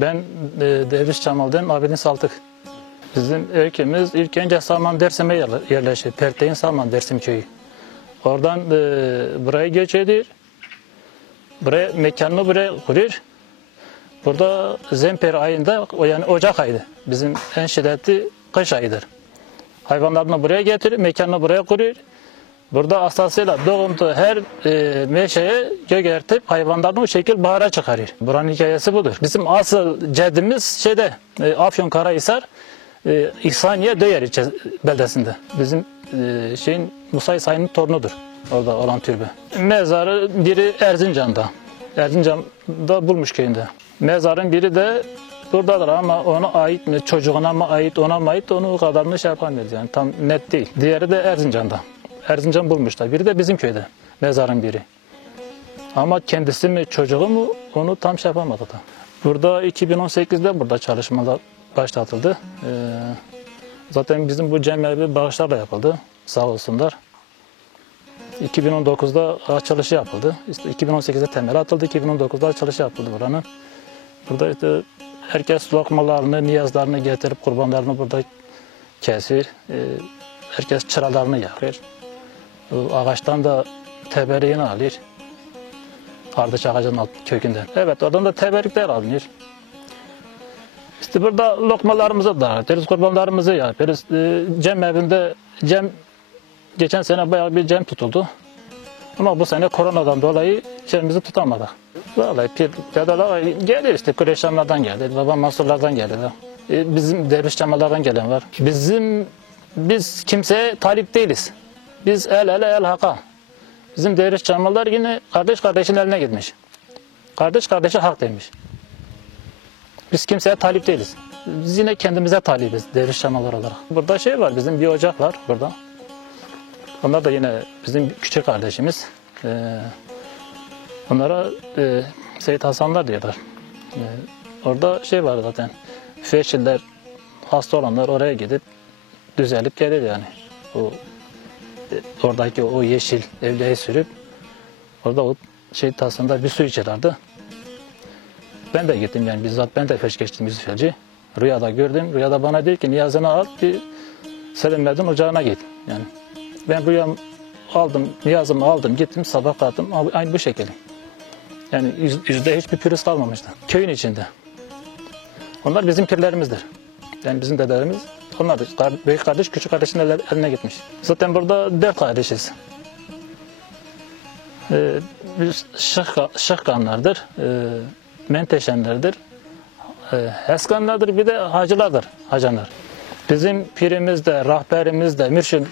Ben Derviş Cemal'den Abidin Saltık. Bizim öykümüz ilk önce Salman Dersim'e yerleşir. Perteğin Salman Dersim köyü. Oradan buraya göç ediyor. Buraya mekanını buraya kuruyor. Burada Zemper ayında, yani Ocak ayıdır. Bizim en şiddetli kış ayıdır. Hayvanlarını buraya getiriyor, mekanını buraya kuruyor. Burada asasıyla doğumda her meşeye gögertip hayvanlarını o şekil bahara çıkarıyor. Buranın hikayesi budur. Bizim asıl ceddimiz Afyonkarahisar, İhsaniye Döyer beldesinde. Bizim Musa İsa'nın torunudur orada olan türbe. Mezarı biri Erzincan'da. Erzincan'da Bulmuş köyünde. Mezarın biri de buradadır ama ona ait mi, çocuğuna mı ait, ona mı ait, onu o kadarını yapamıyoruz yani tam net değil. Diğeri de Erzincan'da. Erzincan Bulmuş'ta. Biri de bizim köyde. Mezarın biri. Ama kendisi mi, çocuğu mu, onu tam yapamadı da. Burada 2018'de burada çalışmalar başlatıldı. Zaten bizim bu cemevi bağışlarla yapıldı. Sağ olsunlar. 2019'da açılışı yapıldı. İşte 2018'de temel atıldı. 2019'da açılışı yapıldı buranın. Burada işte herkes lokmalarını, niyazlarını getirip kurbanlarını burada kesiyor. Herkes çıralarını yakıyor. Ağaçtan da teberiğini alıyor. Ardıç ağacının kökünden. Evet, oradan da teberikler alınıyor. İşte burada lokmalarımızı dağıtıyoruz, kurbanlarımızı yapıyoruz. Cem evinde, geçen sene bayağı bir cem tutuldu. Ama bu sene koronadan dolayı cemimizi tutamadık. Vallahi pedalar gelir işte, Kureşanlardan gelir, Baba Mansurlardan gelir. Bizim Derviş Cemal'lardan gelen var. Biz kimseye talip değiliz. Biz el ele el haka. Bizim Derviş Cemal'lar yine kardeş kardeşin eline gitmiş. Kardeş kardeşe hak demiş. Biz kimseye talip değiliz. Biz yine kendimize talibiz Derviş Cemal'lar olarak. Burada var, bizim bir ocak var burada. Onlar da yine bizim küçük kardeşimiz. Onlara Seyit Hasanlar diyorlar. Orada var zaten. Feşiller, hasta olanlar oraya gidip düzelip gelir yani. Oradaki o yeşil evliyeyi sürüp orada o tasında bir su içerlerdi. Ben de gittim yani bizzat, ben de feş geçtim Yusuf Elci. Rüyada gördüm. Rüyada bana dedi ki niyazını al, bir Selim Merdin ocağına git. Yani ben rüyamı aldım, niyazımı aldım, gittim, sabah kalktım. Aynı bu şekilde. Yani yüzde hiçbir pürüz kalmamıştı. Köyün içinde. Onlar bizim pirlerimizdir. Yani bizim dedelerimiz. Onlar da büyük kardeş, küçük kardeşin eline gitmiş. Zaten burada 4 kardeşiz. Biz Şıhkanlardır, Menteşenlerdir, Heskanlardır, bir de hacılardır, hacanlar. Bizim pirimiz de, rahberimiz de,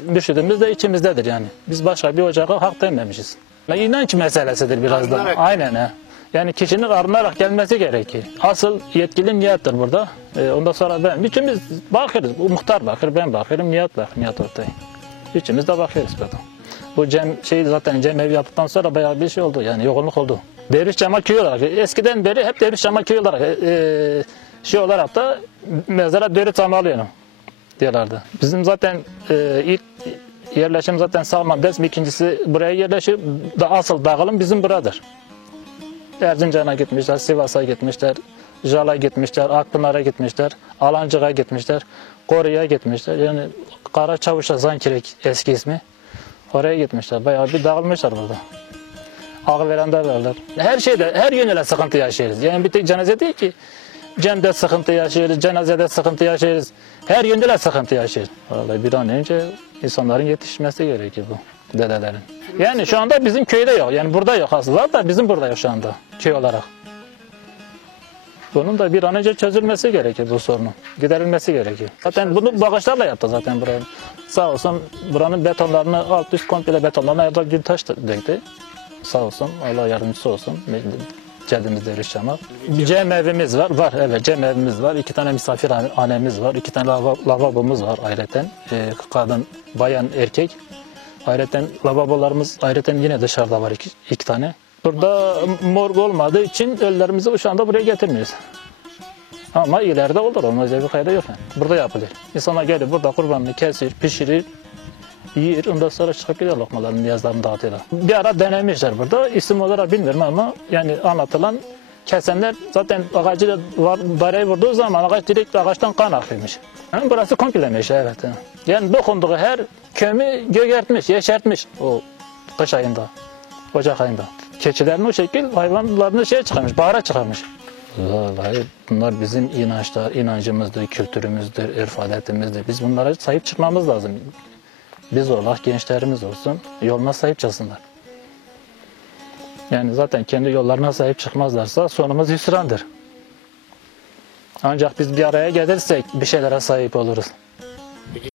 mürşidimiz de içimizdedir yani. Biz başka bir ocağa hak dememişiz. İnanç meselesidir biraz da. Aynen he. Yani kişinin arınarak gelmesi gerekir. Asıl yetkili niyettir burada. Ondan sonra ben, üçümüz bakırız. Bu muhtar bakır, ben bakırım, niyet bakır, niyet ortaya. Üçümüz de bakıyoruz burada. Bu zaten cemevi yaptıktan sonra bayağı bir şey oldu yani, yoğunluk oldu. Derviş Cemal köyü olarak, eskiden beri hep Derviş Cemal köyü olarak, olarak da mezara Derviş Cemal diyorlardı. Bizim zaten ilk yerleşim zaten Salman Dersim, ikincisi buraya yerleşir. Asıl dağılım bizim buradır. Erzincan'a gitmişler, Sivas'a gitmişler, Jal'a gitmişler, Akpınar'a gitmişler, Alancık'a gitmişler, Koru'ya gitmişler. Yani Karaçavuş'a Zankirek eski ismi. Oraya gitmişler. Bayağı bir dağılmışlar burada. Ağveren'de verler. Her yönüyle sıkıntı yaşıyoruz. Yani bir tek cenaze değil ki. Cem'de sıkıntı yaşıyoruz, cenazede sıkıntı yaşıyoruz. Her yönde sıkıntı yaşıyoruz. Vallahi bir an önce insanların yetişmesi gerekiyor bu dedelerin. Yani şu anda bizim köyde yok. Yani burada yok aslında da bizim burada yok şu anda köy olarak. Bunun da bir an önce çözülmesi gerekir bu sorunun. Giderilmesi gerekir. Zaten bunu bağışlarla yaptı zaten buraya. Sağ olsun buranın betonlarını alt üst komple betonlarına ya da bir taş döktü. Sağ olsun, Allah yardımcısı olsun. Ceddimiz Derviş Cemal. Bir cem evimiz var. Evet, cem evimiz var. 2 tane misafirhanemiz var. 2 tane lavabomuz var ayrıca. Kadın, bayan, erkek. Ayrıca lavabolarımız ayrıca yine dışarıda var 2 tane. Burada morg olmadığı için ölülerimizi şu anda buraya getirmiyoruz. Ama ileride olur, olmayacak bir kayda yok yani. Burada yapılır. İnsanlar gelir burada kurbanını kesir, pişirir, yiyir, ondan sonra çıkıp gidiyor lokmalarını, niyazlarını dağıtıyorlar. Bir ara denemişler burada, isim olarak bilmiyorum ama yani anlatılan kesenler zaten ağacı darayı vurduğu zaman ağaç direkt ağaçtan kan akıyormuş. Yani burası komple meşe, evet. Yani dokunduğu her kömü gögertmiş, yeşertmiş o kış ayında, Ocak ayında. Keçilerini o şekil hayvanlarını çıkarmış, bahara çıkarmış. Vallahi bunlar bizim inancımızdır, kültürümüzdür, örf adetimizdir. Biz bunlara sahip çıkmamız lazım. Biz olarak gençlerimiz olsun, yoluna sahip çıksınlar. Yani zaten kendi yollarına sahip çıkmazlarsa sonumuz hüsrandır. Ancak biz bir araya gelirsek bir şeylere sahip oluruz.